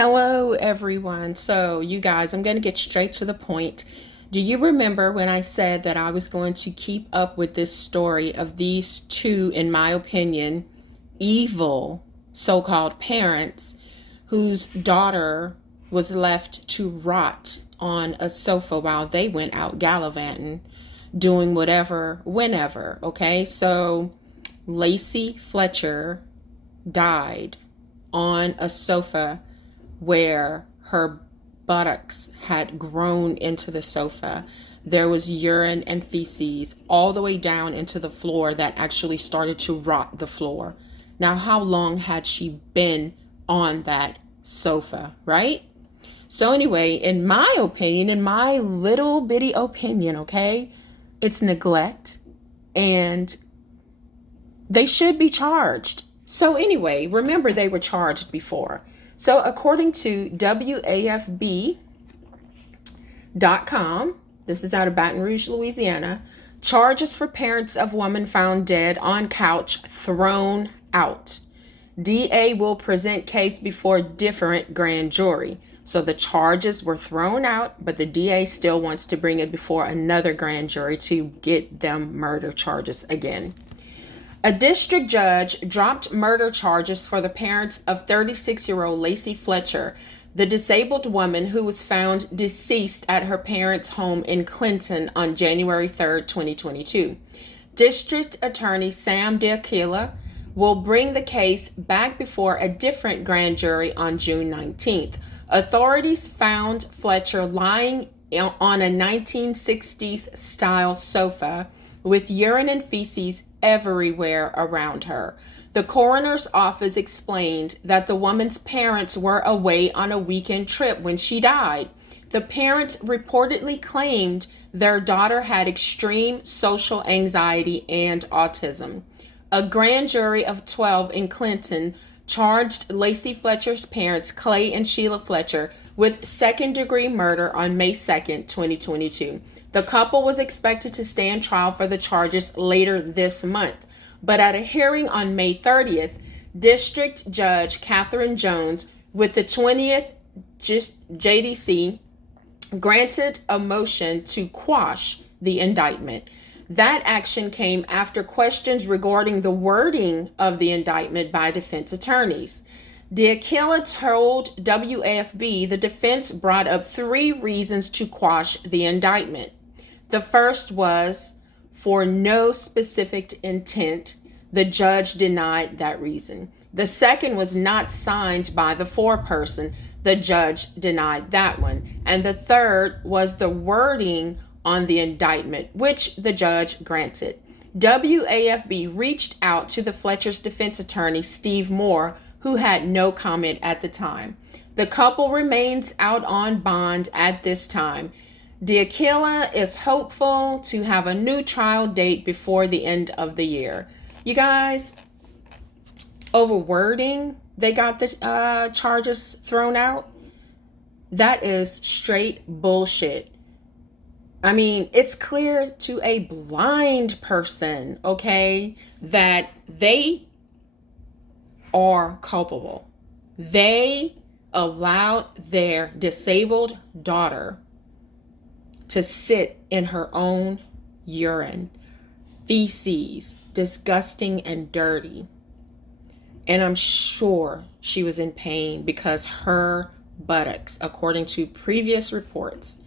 Hello, everyone. So, you guys, I'm going to get straight to the point. Do you remember when I said that I was going to keep up with this story of these two, in my opinion, evil so-called parents whose daughter was left to rot on a sofa while they went out gallivanting, doing whatever, whenever, okay? So, Lacey Fletcher died on a sofa where her buttocks had grown into the sofa. There was urine and feces all the way down into the floor that actually started to rot the floor. Now, how long had she been on that sofa, right? So anyway, in my opinion, in my little bitty opinion, okay, it's neglect and they should be charged. So anyway, remember they were charged before. So according to WAFB.com, this is out of Baton Rouge, Louisiana, charges for parents of woman found dead on couch thrown out. DA will present case before different grand jury. So the charges were thrown out, but the DA still wants to bring it before another grand jury to get them murder charges again. A district judge dropped murder charges for the parents of 36-year-old Lacey Fletcher, the disabled woman who was found deceased at her parents' home in Clinton on January 3rd, 2022. District Attorney Sam DeAquila will bring the case back before a different grand jury on June 19th. Authorities found Fletcher lying on a 1960s style sofa with urine and feces everywhere around her. The coroner's office explained that the woman's parents were away on a weekend trip when she died. The parents reportedly claimed their daughter had extreme social anxiety and autism. A grand jury of 12 in Clinton charged Lacey Fletcher's parents, Clay and Sheila Fletcher, with second-degree murder on May 2nd, 2022. The couple was expected to stand trial for the charges later this month, but at a hearing on May 30th, District Judge Catherine Jones with the 20th JDC granted a motion to quash the indictment. That action came after questions regarding the wording of the indictment by defense attorneys. DeAquila told WAFB the defense brought up 3 reasons to quash the indictment. The first was for no specific intent. The judge denied that reason. The second was not signed by the foreperson. The judge denied that one. And the third was the wording on the indictment, which the judge granted. WAFB reached out to the Fletcher's defense attorney, Steve Moore, who had no comment at the time. The couple remains out on bond at this time. DeAquila is hopeful to have a new trial date before the end of the year. You guys, over wording, they got the charges thrown out. That is straight bullshit. I mean, it's clear to a blind person, okay, that they are culpable. They allowed their disabled daughter to sit in her own urine, feces, disgusting and dirty. And I'm sure she was in pain because her buttocks, according to previous reports,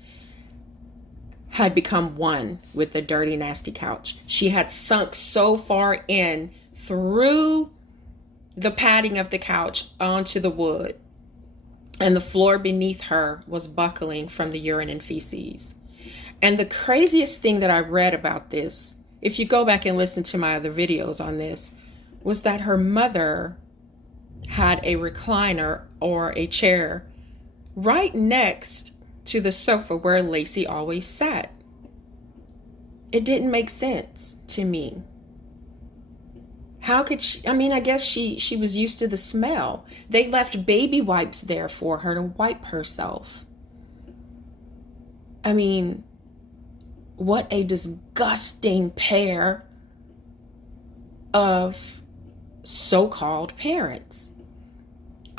had become one with the dirty, nasty couch. She had sunk so far in through the padding of the couch onto the wood, and the floor beneath her was buckling from the urine and feces. And the craziest thing that I read about this, if you go back and listen to my other videos on this, was that her mother had a recliner or a chair right next to the sofa where Lacey always sat. It didn't make sense to me. How could she, I guess she was used to the smell. They left baby wipes there for her to wipe herself. I mean, what a disgusting pair of so-called parents.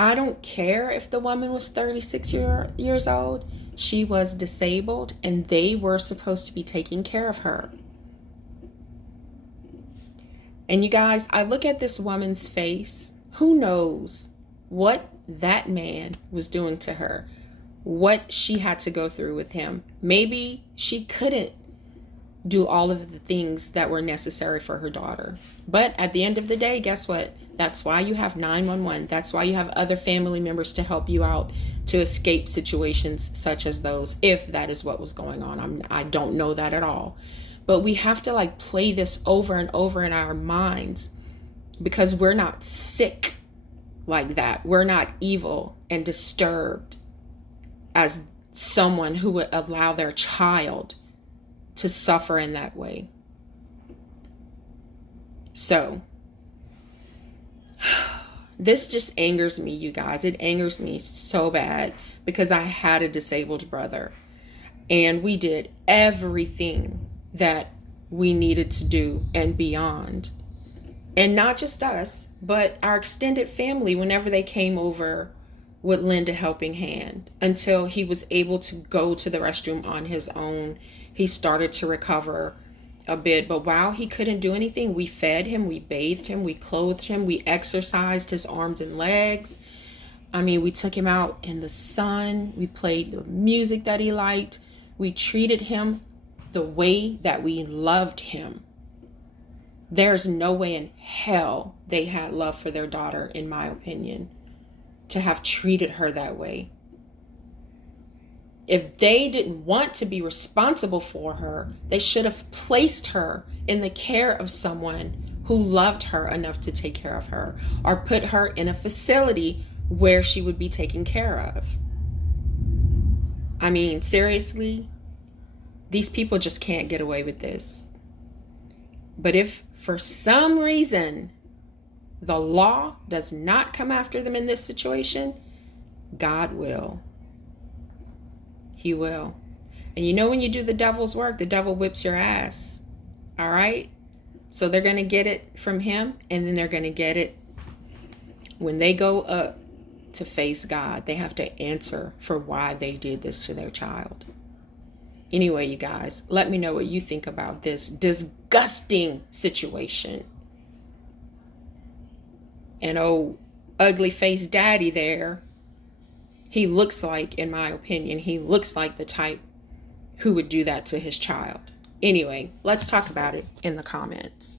I don't care if the woman was 36 years old. She was disabled and they were supposed to be taking care of her. And you guys, I look at this woman's face. Who knows what that man was doing to her? What she had to go through with him. Maybe she couldn't do all of the things that were necessary for her daughter. But at the end of the day, guess what? That's why you have 911. That's why you have other family members to help you out to escape situations such as those, if that is what was going on. I don't know that at all. But we have to like play this over and over in our minds, because we're not sick like that. We're not evil and disturbed as someone who would allow their child to suffer in that way. So this just angers me, you guys. It angers me so bad, because I had a disabled brother and we did everything that we needed to do and beyond. And not just us, but our extended family, whenever they came over, would lend a helping hand until he was able to go to the restroom on his own. He started to recover a bit, but while he couldn't do anything, we fed him, we bathed him, we clothed him, we exercised his arms and legs. I mean, we took him out in the sun, we played the music that he liked, we treated him the way that we loved him. There's no way in hell they had love for their daughter, in my opinion, to have treated her that way. If they didn't want to be responsible for her, they should have placed her in the care of someone who loved her enough to take care of her, or put her in a facility where she would be taken care of. I mean, seriously, these people just can't get away with this. But if for some reason the law does not come after them in this situation, God will. He will. And you know, when you do the devil's work, the devil whips your ass. All right? So they're going to get it from him, and then they're going to get it when they go up to face God. They have to answer for why they did this to their child. Anyway, you guys, let me know what you think about this disgusting situation. And oh, ugly faced daddy there, he looks like, in my opinion, he looks like the type who would do that to his child. Anyway, let's talk about it in the comments.